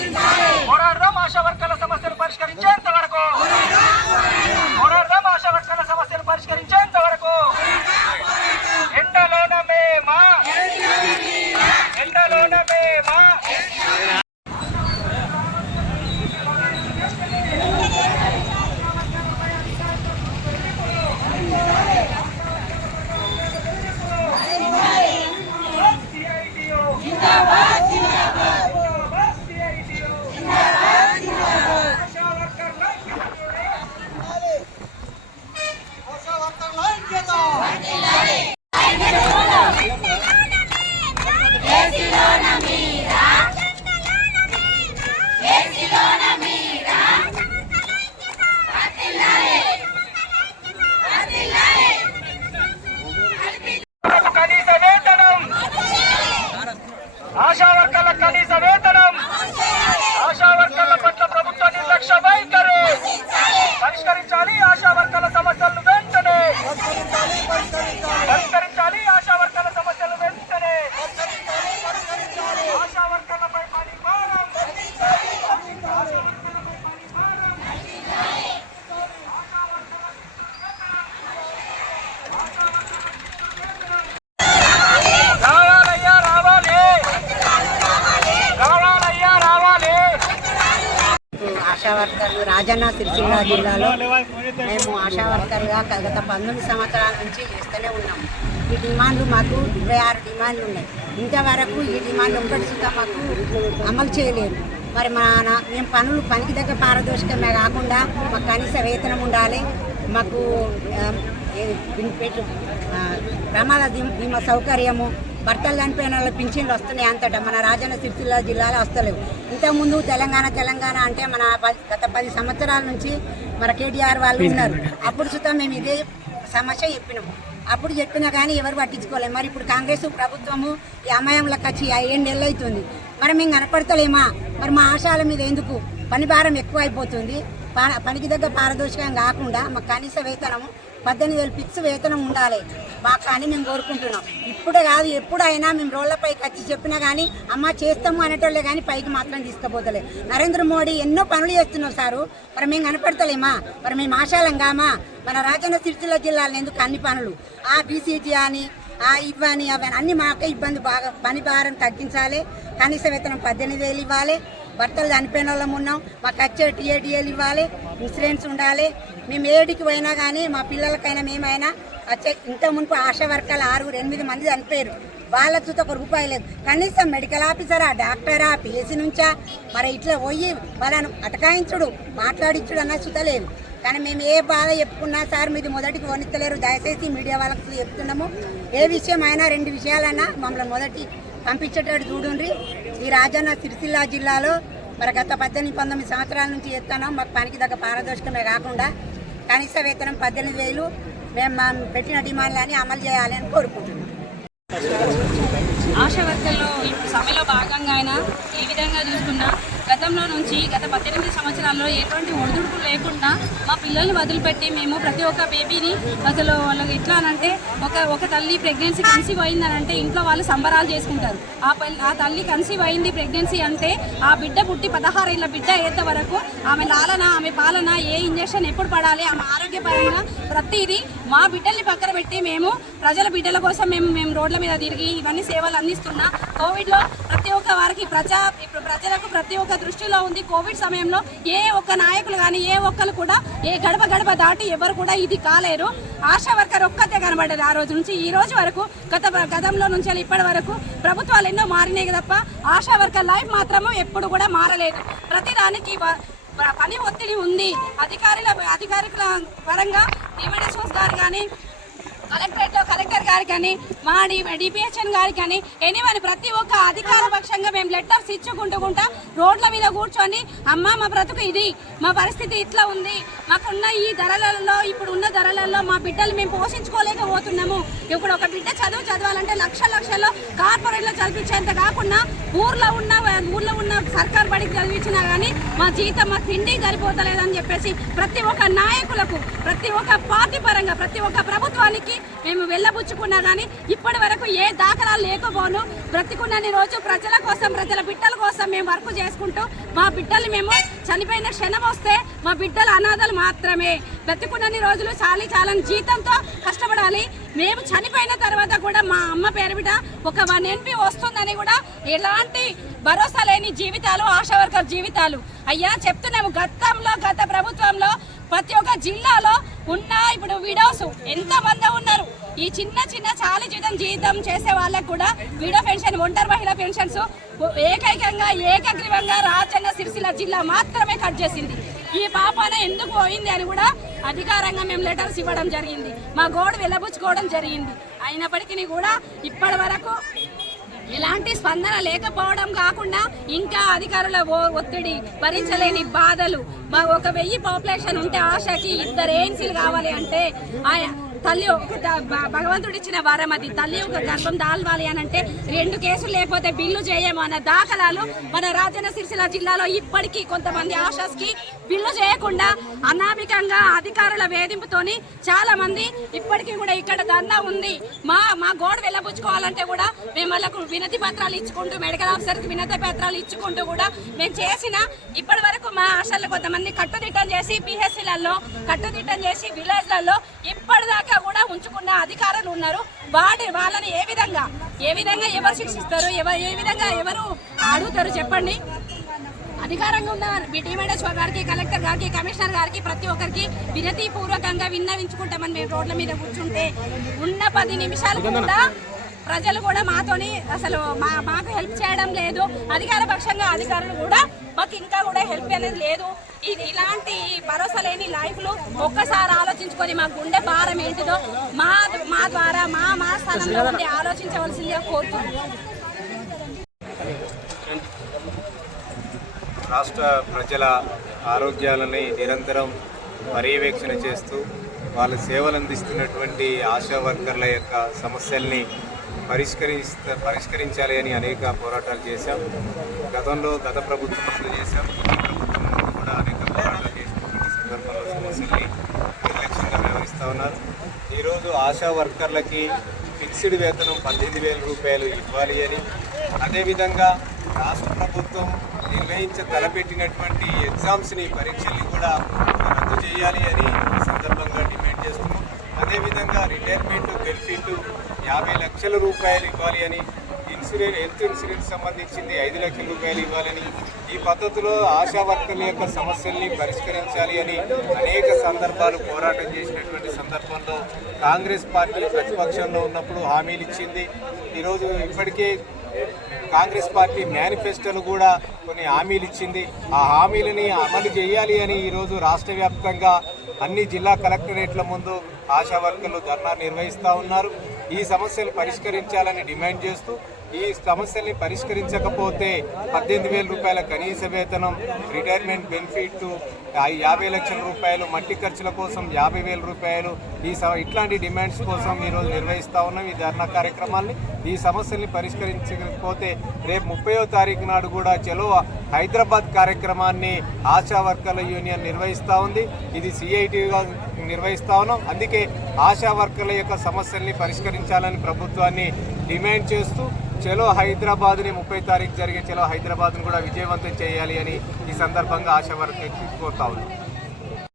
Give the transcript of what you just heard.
Jesus' name. Rajanna Sircilla జిల్లాలో మేము ఆశా వర్కర్గా గత పంతొమ్మిది సంవత్సరాల నుంచి చేస్తూనే ఉన్నాము. ఈ డిమాండ్లు మాకు ఇరవై ఆరు డిమాండ్లు ఉన్నాయి. ఇంతవరకు ఈ డిమాండ్ ఒకటి సుతా మాకు అమలు చేయలేదు. మరి మా మేము పనులు పనికి దగ్గర పారదర్శకమే కాకుండా మాకు కనీస వేతనం ఉండాలి. మాకు ప్రమాద బీమా సౌకర్యము భర్తలు చనిపోయిన వాళ్ళ పింఛన్లు వస్తున్నాయి అంతట. మన రాజన్న సిరిసిల్ల జిల్లాలో వస్తలేవు. ఇంతకుముందు తెలంగాణ తెలంగాణ అంటే మన గత పది సంవత్సరాల నుంచి మన కేటీఆర్ వాళ్ళు ఉన్నారు. అప్పుడు సుతం మేము ఇదే సమస్య చెప్పినాము అప్పుడు చెప్పినా కానీ ఎవరు పట్టించుకోలేము మరి ఇప్పుడు కాంగ్రెస్ ప్రభుత్వము ఈ అమాయంలోకి వచ్చి ఏడు నెలలు అవుతుంది. మరి మేము కనపడతలేమా? మరి మా ఆశాల మీద ఎందుకు? పని భారం ఎక్కువ అయిపోతుంది ప- పనికి దగ్గర పారదర్శకం కాకుండా మాకు కనీస వేతనము పద్దెనిమిది వేలు ఫిక్స్ వేతనం ఉండాలి. మాకు అని మేము కోరుకుంటున్నాం. ఇప్పుడే కాదు ఎప్పుడైనా మేము రోడ్లపైకి వచ్చి చెప్పినా కానీ అమ్మ చేస్తాము అనేటోళ్ళే కానీ పైకి మాత్రం తీసుకుపోతలే. నరేంద్ర మోడీ ఎన్నో పనులు చేస్తున్నాం సారు. మరి మేము కనపడతలేమా? మరి మేము ఆశాలం కామా? మన రాజన్న సిరిసిల్ల జిల్లాలో ఎందుకు అన్ని పనులు? ఆ బీసీజీ అని ఆ ఇవ్వని అవన్నీ అన్ని మాకే ఇబ్బంది బాగా పని భారం తగ్గించాలి. కనీస వేతనం పద్దెనిమిది వేలు ఇవ్వాలి. భర్తలు చనిపోయిన వాళ్ళం ఉన్నాం. మాకు వచ్చే టీఏడిఏలు ఇవ్వాలి ఇన్సూరెన్స్ ఉండాలి. మేము ఏడికి పోయినా కానీ మా పిల్లలకైనా మేమైనా వచ్చే ఇంత మునుపు ఆశా వర్గాలు ఆరుగురు ఎనిమిది మంది చనిపోయారు వాళ్ళ చూత ఒక రూపాయి లేదు. కనీసం మెడికల్ ఆఫీసరా డాక్టరా పిఎస్సి నుంచా? మరి ఇట్లా పోయి వాళ్ళను అటకాయించుడు మాట్లాడించుడు అన్న చూత లేదు. కానీ మేము ఏ బాధ చెప్పుకున్నా సార్ మీది మొదటికి వణిత్తలేరు దయచేసి మీడియా వాళ్ళకి చెప్తున్నాము. ఏ విషయం అయినా రెండు విషయాలన్నా మమ్మల్ని మొదటి పంపించేటట్టు చూడండి ఈ రాజన్న సిరిసిల్ల జిల్లాలో మరి గత పద్దెనిమిది పంతొమ్మిది సంవత్సరాల నుంచి చేస్తున్నాం. మాకు పనికి దగ్గర పారదర్శకమే కాకుండా కనీస వేతనం పద్దెనిమిది వేలు మేము పెట్టిన డిమాండ్లని అమలు చేయాలి అని కోరుకుంటున్నాం. ఆశా వర్గంలో సమ్మెలో భాగంగా అయినా ఏ విధంగా చూసుకున్నా గతంలో నుంచి గత పద్దెనిమిది సంవత్సరాల్లో ఎటువంటి ఒడిదుడుకు లేకుండా మా పిల్లల్ని వదిలిపెట్టి మేము ప్రతి ఒక్క బేబీని అసలు వాళ్ళకి ఎట్లా అనంటే ఒక ఒక తల్లి ప్రెగ్నెన్సీ కన్సీవ్ అయిందనంటే ఇంట్లో వాళ్ళు సంబరాలు చేసుకుంటారు. ఆ ఆ తల్లి కన్సీవ్ అయింది ప్రెగ్నెన్సీ అంటే ఆ బిడ్డ పుట్టి పదహారేళ్ళ బిడ్డ అయ్యేంత వరకు ఆమె లాలన ఆమె పాలన ఏ ఇంజెక్షన్ ఎప్పుడు పడాలి ఆమె ఆరోగ్యపరంగా ప్రతిదీ మా బిడ్డల్ని పక్కన పెట్టి మేము ప్రజల బిడ్డల కోసం మేము మేము రోడ్ల మీద తిరిగి ఇవన్నీ సేవలు అందిస్తున్నా. కోవిడ్లో ప్రతి ఒక్క వారికి ప్రజా ఇప్పుడు ప్రజలకు ప్రతి ఒక్క దృష్టిలో ఉంది. కోవిడ్ సమయంలో ఏ ఒక్క నాయకులు కానీ ఏ ఒక్కరు కూడా ఏ గడప గడప దాటి ఎవరు కూడా ఇది కాలేరు. ఆశా వర్కర్ ఒక్కతే కనబడ్డది ఆ రోజు నుంచి. ఈ రోజు వరకు గత గతంలో నుంచి ఇప్పటి వరకు ప్రభుత్వాలు ఎన్నో మారినాయి తప్ప ఆశా వర్కర్ లైఫ్ మాత్రము ఎప్పుడు కూడా మారలేదు. ప్రతిదానికి పని ఒత్తిడి ఉంది. అధికారుల అధికారుల పరంగా డివిడెన్స్ చూస్తారు కానీ కలెక్టరేట్లో కలెక్టర్ గారు కానీ మా డిపిహెచ్ఎన్ గారు కానీ ఎనీవన్ ప్రతి ఒక్క అధికార పక్షంగా మేము లెటర్స్ ఇచ్చుకుంటుకుంటా రోడ్ల మీద కూర్చొని అమ్మ మా బ్రతుకు ఇది మా పరిస్థితి ఇట్లా ఉంది మాకున్న ఈ ధరలలో ఇప్పుడు ఉన్న ధరలలో మా బిడ్డలు మేము పోషించుకోలేకపోతున్నాము. ఇప్పుడు ఒక బిడ్డ చదువు చదవాలంటే లక్ష లక్షల్లో కార్పొరేట్లో చదివించేంత కాకుండా ఊర్లో ఉన్న ఊర్లో ఉన్న సర్కార్ బడికి చదివించినా కానీ మా జీతం మా తిండి సరిపోతలేదని చెప్పేసి ప్రతి ఒక్క నాయకులకు ప్రతి ఒక్క పార్టీ పరంగా ప్రతి ఒక్క ప్రభుత్వానికి మేము వెళ్ళబుచ్చుకున్నా కానీ ఇప్పటి వరకు ఏ దాఖలాలు లేకపోను. బ్రతికున్నన్ని రోజు ప్రజల కోసం ప్రజల బిడ్డల కోసం మేము వర్క్ చేసుకుంటూ మా బిడ్డలు మేము చనిపోయిన క్షణం వస్తే మా బిడ్డలు అనాథలు మాత్రమే. బ్రతికున్నన్ని రోజులు చాలి చాలని జీతంతో కష్టపడాలి. మేము చనిపోయిన తర్వాత కూడా మా అమ్మ పేరు బిడ్డ ఒక వన్ ఎన్పి వస్తుందని కూడా ఎలాంటి భరోసా లేని జీవితాలు ఆశా వర్కర్ జీవితాలు. అయ్యా చెప్తున్నాము గతంలో గత ప్రభుత్వంలో ప్రతి ఒక్క జిల్లాలో ఉన్న ఇప్పుడు విడోస్ ఎంత మంది ఉన్నారు? ఈ చిన్న చిన్న చాలి జీతం జీతం చేసే వాళ్ళకు కూడా విడో పెన్షన్ ఒంటరి మహిళా పెన్షన్స్ ఏకైకంగా ఏకగ్రీవంగా రాజన్న సిరిసిల్ల జిల్లా మాత్రమే కట్ చేసింది. ఈ పాపన ఎందుకు పోయింది అని కూడా అధికారంగా మేము లెటర్స్ ఇవ్వడం జరిగింది. మా గోడు వెలబుచ్చుకోవడం జరిగింది. అయినప్పటికీ కూడా ఇప్పటి వరకు ఎలాంటి స్పందన లేకపోవడం కాకుండా ఇంకా అధికారుల ఓ- ఒత్తిడి భరించలేని బాధలు. ఒక వెయ్యి పాపులేషన్ ఉంటే ఆశకి ఇద్దరు ఏఎన్సీలు కావాలి అంటే ఆయా తల్లి ఒక భగవంతుడు ఇచ్చిన వరం అది. తల్లి ఒక గర్భం దాల్వాలి అని అంటే రెండు కేసులు లేకపోతే బిల్లు చేయము అన్న దాఖలాలు మన రాజన్న సిరిసిల్ల జిల్లాలో ఇప్పటికీ కొంతమంది ఆశాస్కి బిల్లు చేయకుండా అనామికంగా అధికారుల వేధింపుతోని చాలా మంది ఇప్పటికీ కూడా ఇక్కడ దందా ఉంది. మా మా గోడ వెళ్ళబుచ్చుకోవాలంటే కూడా మేము వాళ్ళకు వినతి పత్రాలు ఇచ్చుకుంటూ మెడికల్ ఆఫీసర్కి వినతి పత్రాలు ఇచ్చుకుంటూ కూడా మేము చేసిన ఇప్పటి వరకు మా ఆశలు కొంతమంది కట్టుదిట్టం చేసి పిహెచ్సిలలో కట్టుదిట్టం చేసి విలేజ్లలో ఇప్పటిదాకా కూడా ఉంచుకున్న అధికారులు ఉన్నారు. వాడి వాళ్ళని ఏ విధంగా ఏ విధంగా ఎవరు శిక్షిస్తారు ఎవరు ఏ విధంగా ఎవరు అడుగుతారు చెప్పండి. అధికారంగా ఉన్న డిఎంఎడ్ఎస్ఓ గారికి కలెక్టర్ గారికి కమిషనర్ గారికి ప్రతి ఒక్కరికి వినతి పూర్వకంగా విన్నవించుకుంటామని మేము రోడ్ల మీద కూర్చుంటే ఉన్న పది నిమిషాలు కూడా ప్రజలు కూడా మాతోని అసలు మా మాకు హెల్ప్ చేయడం లేదు. అధికార పక్షంగా అధికారులు కూడా మాకు ఇంకా కూడా హెల్ప్ అనేది లేదు. ఇది ఇలాంటి భరోసా లేని లైఫ్లు ఒక్కసారి ఆలోచించుకొని మా గుండె భారం ఏంటిదో మా మా ద్వారా మా మా స్థానంలో ఉండి ఆలోచించవలసిందిగా కోరుతున్నాం. రాష్ట్ర ప్రజల ఆరోగ్యాలని నిరంతరం పర్యవేక్షణ చేస్తూ వాళ్ళ సేవలు అందిస్తున్నటువంటి ఆశా వర్కర్ల యొక్క సమస్యల్ని పరిష్కరిస్త పరిష్కరించాలి అని అనేక పోరాటాలు చేశాం. గతంలో గత ప్రభుత్వం ముందు చేశాం. ఈ ప్రభుత్వం ముందు కూడా అనేక పోరాటాలు చేసినటువంటి సందర్భంలో సమస్యల్ని నిర్లక్ష్యంగా వ్యవహరిస్తూ ఉన్నారు. ఈరోజు ఆశా వర్కర్లకి ఫిక్స్డ్ వేతనం పద్దెనిమిది వేల రూపాయలు ఇవ్వాలి అని. అదేవిధంగా రాష్ట్ర ప్రభుత్వం నిర్వహించ తలపెట్టినటువంటి ఎగ్జామ్స్ని పరీక్షల్ని కూడా రద్దు చేయాలి అని ఈ సందర్భంగా డిమాండ్ చేస్తున్నాం. అదేవిధంగా రిటైర్మెంట్ బెనిఫిట్ యాభై లక్షల రూపాయలు ఇవ్వాలి అని ఇన్సూరెన్స్ హెల్త్ ఇన్సూరెన్స్ సంబంధించింది ఐదు లక్షల రూపాయలు ఇవ్వాలని ఈ పద్ధతిలో ఆశా వర్కర్ల యొక్క సమస్యల్ని పరిష్కరించాలి అని అనేక సందర్భాలు పోరాటం చేసినటువంటి సందర్భంలో కాంగ్రెస్ పార్టీ ప్రతిపక్షంలో ఉన్నప్పుడు హామీలు ఇచ్చింది. ఈరోజు ఇప్పటికే కాంగ్రెస్ పార్టీ మేనిఫెస్టోలు కూడా కొన్ని హామీలు ఇచ్చింది. ఆ హామీలని అమలు చేయాలి అని ఈరోజు రాష్ట్ర వ్యాప్తంగా అన్ని జిల్లా కలెక్టరేట్ల ముందు ఆశా వర్కర్లు ధర్నా నిర్వహిస్తూ ఉన్నారు. ఈ సమస్యలు పరిష్కరించాలని డిమాండ్ చేస్తూ ఈ సమస్యల్ని పరిష్కరించకపోతే పద్దెనిమిది వేల రూపాయల కనీస వేతనం రిటైర్మెంట్ బెనిఫిట్ యాభై లక్షల రూపాయలు మట్టి ఖర్చుల కోసం యాభై వేల రూపాయలు ఈ స ఇట్లాంటి డిమాండ్స్ కోసం ఈరోజు నిర్వహిస్తూ ఉన్నాం ఈ ధర్నా కార్యక్రమాల్ని ఈ సమస్యల్ని పరిష్కరించకపోతే రేపు ముప్పయో తారీఖు నాడు కూడా చలో హైదరాబాద్ కార్యక్రమాన్ని ఆశా వర్కర్ల యూనియన్ నిర్వహిస్తూ ఉంది. ఇది సిఐటిగా నిర్వహిస్తా ఉన్నాం. అందుకే ఆశా వర్కర్ల యొక్క సమస్యల్ని పరిష్కరించాలని ప్రభుత్వాన్ని డిమాండ్ చేస్తూ చలో హైదరాబాద్ని ముప్పై తారీఖు జరిగే చలో హైదరాబాద్ను కూడా విజయవంతం చేయాలి అని ఈ సందర్భంగా ఆశ వరకు కోరుతా ఉన్నాం.